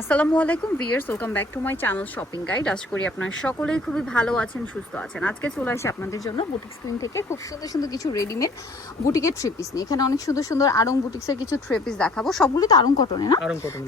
আসসালামু আলাইকুম viewers welcome back to my channel shopping guide. আশা করি আপনার সকলেই খুবই ভালো আছেন সুস্থ আছেন। আজকে চলে আসি আপনাদের জন্য বুটিক স্ক্রিন থেকে। খুব সুন্দর সুন্দর কিছু রেডিমেড বুটিকের থ্রি পিস নিয়ে। এখানে অনেক সুন্দর সুন্দর আরং বুটিক্সের কিছু থ্রি পিস দেখাবো। সবগুলি তো আরং কটনে না?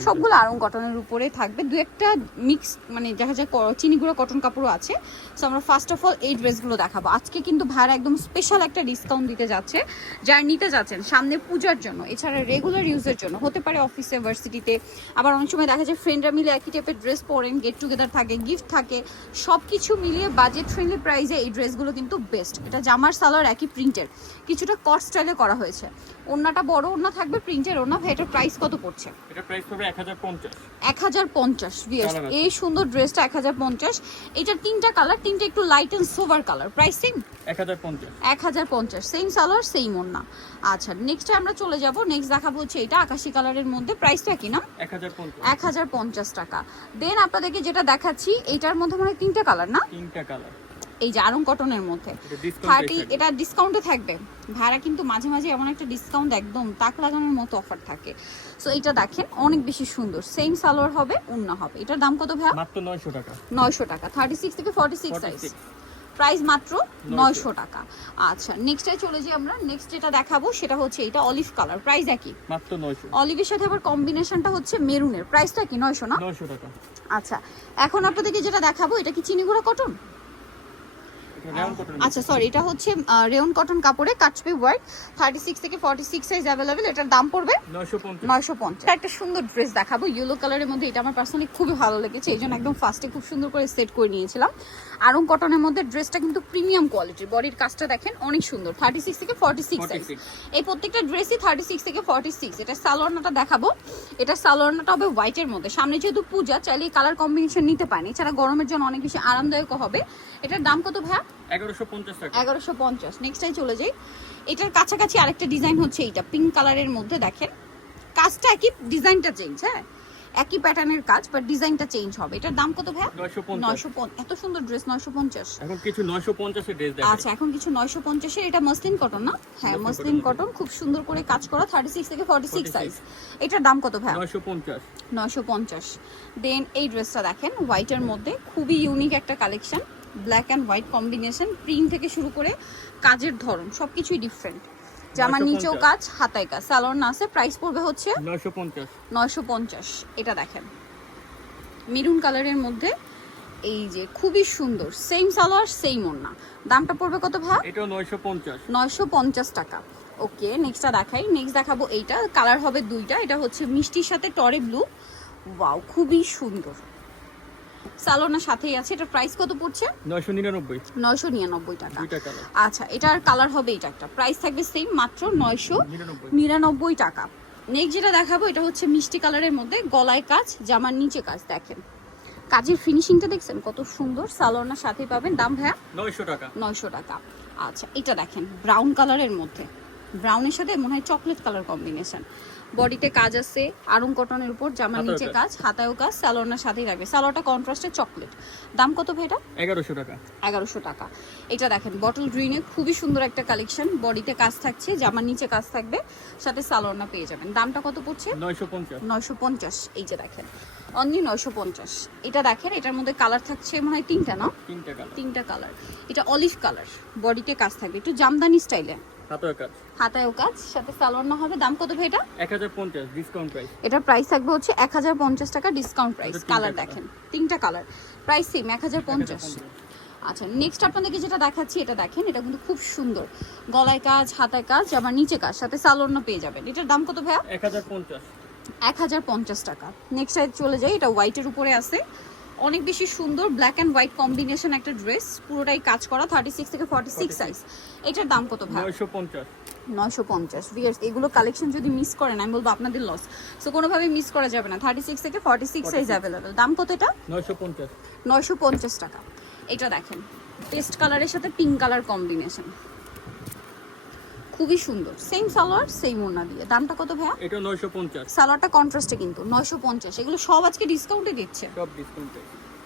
সবগুলো আরং কটনের উপরে থাকবে। দু একটা মিক্স মানে দেখা যায় চিনি গুঁড়ো কটন কাপড়ও আছে। সো আমরা ফার্স্ট অফ অল এই ড্রেসগুলো দেখাবো। আজকে কিন্তু ভাড়া একদম স্পেশাল একটা ডিসকাউন্ট দিতে যাচ্ছে। যারা নিতে যাচ্ছেন সামনে পূজার জন্য এছাড়া রেগুলার ইউজের জন্য হতে পারে অফিসে ভার্সিটিতে আবার অনেক সময় দেখা যায় ফ্রেন্ডরা মিলে একই টাইপের ড্রেস পরেন গেট টুগেদার থাকে গিফট থাকে সব কিছু মিলিয়ে বাজেট ফ্রেন্ডলি প্রাইসে এই ড্রেসগুলো কিন্তু বেস্ট এটা জামার সালোয়ার একই প্রিন্টের কিছুটা কট স্টাইলে করা হয়েছে। ওড়নাটা বড় ওড়না থাকবে প্রিন্টের ভাই এটার প্রাইস কত পড়ছে? এটা প্রাইস পড়বে 1050 এক হাজার পঞ্চাশ ভিয়ার্স এই সুন্দর ড্রেসটা এক হাজার পঞ্চাশ। এটার তিনটা কালার তিনটা একটু light and sober colour price 1050 এক হাজার পঞ্চাশ সেম সালোয়ার সেম আচ্ছা নেক্সট আমরা চলে যাব। নেক্সট দেখাবো হচ্ছে এটা আকাশি কালারের মধ্যে। প্রাইসটা কি না? 1050 এক হাজার পঞ্চাশ টাকা। দেন আপনাদেরকে যেটা দেখাচ্ছি এটার মধ্যে মানে তিনটা কালার না? তিনটা কালার এই যে আরং কটনের মধ্যে। থার্টি এটা ডিসকাউন্টে থাকবে। ভাড়া কিন্তু মাঝে মাঝে এমন একটা ডিসকাউন্ট একদম তাক লাগানোর মতো অফার থাকে। সো এটা দেখেন অনেক বেশি সুন্দর। সেম সালোয়ার হবে অন্য হবে। এটার দাম কত ভাইয়া? মাত্র 900 টাকা। নয়শো টাকা। থার্টি সিক্স থেকে ফর্টি সিক্স সাইজ 46 প্রাইস মাত্র নয়শো। টাকা। আচ্ছা নেক্সটে চলে যাই আমরা নেক্সট যেটা দেখাবো সেটা হচ্ছে এটা অলিভ কালার প্রাইস একই। মাত্র 900 অলিভের সাথে আবার কম্বিনেশনটা হচ্ছে মেরুনের প্রাইসটা কি নয়শো না? 900 টাকা। আচ্ছা এখন আপনাদেরকে যেটা দেখাবো এটা কি চিনিগুড়া কটন এটা কটন আচ্ছা সরি এটা হচ্ছে রেয়ন কটন কাপড়ে কাটবে ওয়ার্ক থার্টি সিক্স থেকে ফর্টি সিক্স সাইজ অ্যাভেলেবেল এটার দাম পড়বে 950 নয়শো পঞ্চাশ। একটা সুন্দর ড্রেস দেখাবো ইয়েলো কালারের মধ্যে এটা আমার পার্সোনালি খুবই ভালো লেগেছে এই জন্য একদম ফার্স্টে খুব সুন্দর করে সেট করে নিয়েছিলাম। আরং কটনের মধ্যে ড্রেসটা কিন্তু প্রিমিয়াম কোয়ালিটির বডির কাজটা দেখেন অনেক সুন্দর থার্টি সিক্স থেকে ফর্টি সিক্স সাইজ এই প্রত্যেকটা ড্রেসই থার্টি সিক্স থেকে ফর্টি সিক্স এটা সালোয়ারনাটা দেখাবো এটা সালোয়ারনাটা হবে হোয়াইটের মধ্যে। সামনে যেহেতু পূজা চাইলে কালার কম্বিনেশন নিতে পারেন এছাড়া গরমের জন্য অনেক বেশি আরামদায়কও হবে। এটার দাম কত ভাইয়া? 1150 টাকা এগারোশো পঞ্চাশ নেক্সটাই চলে যাই। এটার কাছাকাছি আরেকটা ডিজাইন হচ্ছে এইটা পিঙ্ক কালারের মধ্যে দেখেন। কাজটা একই ডিজাইনটা চেঞ্জ হ্যাঁ? একই প্যাটার্নের কাজ বাট ডিজাইনটা চেঞ্জ হবে। এটার দাম কত ভাইয়া? 950 নয়শো এত সুন্দর ড্রেস নয়শো পঞ্চাশ। এখন কিছু 950 এর ড্রেস আচ্ছা এখন কিছু এটা মসলিন কটন না? হ্যাঁ মসলিন কটন খুব সুন্দর করে কাজ করা থার্টি সিক্স থেকে ফর্টি সিক্স 46 সাইজ এটার দাম কত 950 নয়শো পঞ্চাশ। দেন এই ড্রেসটা দেখেন হোয়াইটের মধ্যে খুবই ইউনিক একটা collection black and white combination print থেকে শুরু করে কাজের ধরন সব কিছুই ডিফারেন্ট জামার 950 নিচেও কাজ হাতায় কাজ। সালোয়ার না আছে প্রাইস পড়বে হচ্ছে 950 নয়শো পঞ্চাশ এটা দেখেন। মেরুন কালারের মধ্যে এই যে খুবই সুন্দর সেম সালোয়ার সেম ওড়না। দামটা পড়বে কত ভাই এটাও 950 নয়শো পঞ্চাশ টাকা। ওকে নেক্সটটা দেখাই। নেক্সট দেখাবো এইটা। কালার হবে দুইটা। এটা হচ্ছে মিষ্টির সাথে টরে ব্লু ওয়াও খুবই সুন্দর। সালোনার সাথেই আছে। এটা প্রাইস কত পড়ছে? 999 নয়শো নিরানব্বই টাকা। আচ্ছা এটার কালার হবে এটা একটা। প্রাইস থাকবে সেম মাত্র নয়শো নিরানব্বই। টাকা। নেক্সট যেটা দেখাবো এটা হচ্ছে মিষ্টি কালারের মধ্যে গলায় কাজ জামার নিচে কাজ দেখেন। কাজের ফিনিশিংটা দেখছেন? কত সুন্দর সালোনার সাথে পাবেন। দাম ভাইয়া? 900 টাকা। নয়শো টাকা। আচ্ছা এটা দেখেন ব্রাউন কালারের মধ্যে। ব্রাউনের সাথে মনে হয় চকলেট কালার কম্বিনেশন বডিতে কাজ আছে আরং কটনের উপর জামার নিচে কাজ। হাতায়ও কাজ সালোয়ারের সাথেই থাকবে। সালোয়ারটা কন্ট্রাস্টে চকলেট দাম কত ভাই এটা? 1100 টাকা। এগারোশো টাকা। এটা দেখেন বটল গ্রিনে খুবই সুন্দর একটা কালেকশন বডিতে কাজ থাকছে জামার নিচে কাজ থাকবে সাথে সালোয়ারনা পেয়ে যাবেন। দামটা কত পড়ছে? 950 নয়শো পঞ্চাশ এই যে দেখেন। অনলি নয়শো পঞ্চাশ। এটা দেখেন এটার মধ্যে কালার থাকছে মনে হয় তিনটা না? তিনটা কালার তিনটা কালার এটা অলিভ কালার বডিতে কাজ থাকবে। একটু জামদানি স্টাইলে হাতের কাজ। সাথে সালোয়ার না হবে। দাম কত ভাই এটা? 1050 ডিসকাউন্ট প্রাইস থাকবে হচ্ছে টাকা ডিসকাউন্ট প্রাইস কালার দেখেন। তিনটা কালার প্রাইস সেম এক হাজার পঞ্চাশ। 1050 আচ্ছা নেক্সট আপনাদেরকে যেটা দেখাচ্ছি এটা দেখেন এটা কিন্তু খুব সুন্দর। গলায় কাজ হাতায় কাজ আবার নিচে কাজ সাথে সালোয়ার না পেয়ে যাবেন। এটার দাম কত ভাইয়া? 1050 এক হাজার পঞ্চাশ টাকা। নেক্সট চলে যাই এটা হোয়াইটের উপরে আছে। অনেক বেশি সুন্দর ব্ল্যাক অ্যান্ড হোয়াইট কম্বিনেশন একটা ড্রেস পুরোটাই কাজ করা থার্টি সিক্স থেকে ফর্টি সিক্স সাইজ এটার দাম কত ভাই? 950 নয়শো পঞ্চাশ। ভিয়ার্স এগুলো কালেকশন যদি মিস করেন আমি বলব আপনাদের লস সো কোনোভাবে মিস করা যাবে না। থার্টি সিক্স থেকে ফর্টি সিক্স সাইজ অ্যাভেলেবেল দাম কত এটা? 950 নয়শো পঞ্চাশ টাকা। এটা দেখেন। পেস্ট কালারের সাথে পিঙ্ক কালার কম্বিনেশন খুবই সুন্দর। সেম সালোয়ার সেম ওড়না দিয়ে। দামটা কত ভাইয়া? এটা 950 সালোয়ারটা কন্ট্রাস্টে কিন্তু নয়শো পঞ্চাশ। এগুলো সব আজকে ডিসকাউন্টে দিচ্ছে। সব ডিসকাউন্টে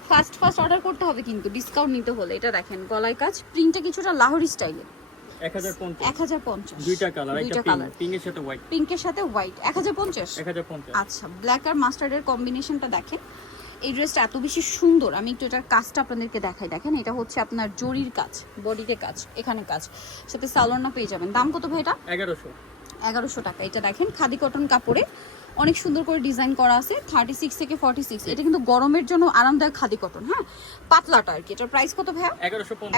ফার্স্ট ফার্স্ট অর্ডার করতে হবে কিন্তু ডিসকাউন্ট নিতে হলে এটা দেখেন গলায় কাজ। প্রিন্টটা কিছুটা লাহোরি স্টাইলে এক হাজার পঞ্চাশ। এক হাজার পঞ্চাশ। দুইটা কালার একটা পিঙ্ক পিঙ্কের সাথে হোয়াইট পিঙ্কের সাথে হোয়াইট এক হাজার পঞ্চাশ? এক হাজার পঞ্চাশ। আচ্ছা ব্ল্যাক আর মাস্টার্ডের কম্বিনেশনটা দেখেন। এই ড্রেসটা এত বেশি সুন্দর আমি একটু এটার কাজটা আপনাদেরকে দেখাই। দেখেন এটা হচ্ছে আপনার জরির কাজ বডিতে কাজ এখানে কাজ। সাথে সালোয়ারনা পেয়ে যাবেন। দাম কত ভাই এটা? এগারোশো। এগারোশো টাকা। এটা দেখেন খাদি কটন কাপড়ে। অনেক সুন্দর করে ডিজাইন করা আছে থার্টি সিক্স থেকে ফর্টি সিক্স এটা কিন্তু গরমের জন্য আরামদায়ক খাদি কটন হ্যাঁ? পাতলাটা আর কি। এটার প্রাইস কত ভাইয়া?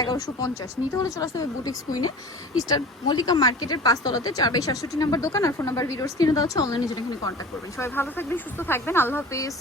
এগারোশো পঞ্চাশ। নিতে হলে চলে আসতে হবে বুটিক্স কুইনে ইস্টার মল্লিকা মার্কেটের পাঁচতলাতে চার বাই সাতষট্টি নাম্বার দোকান। আর ফোন নাম্বার ভিডিওর স্ক্রিনে দেওয়া হচ্ছে অনলাইনে যেটা এখানে কন্ট্যাক্ট করবেন। সবাই ভালো থাকবেন সুস্থ থাকবেন। আল্লাহ হাফিজ।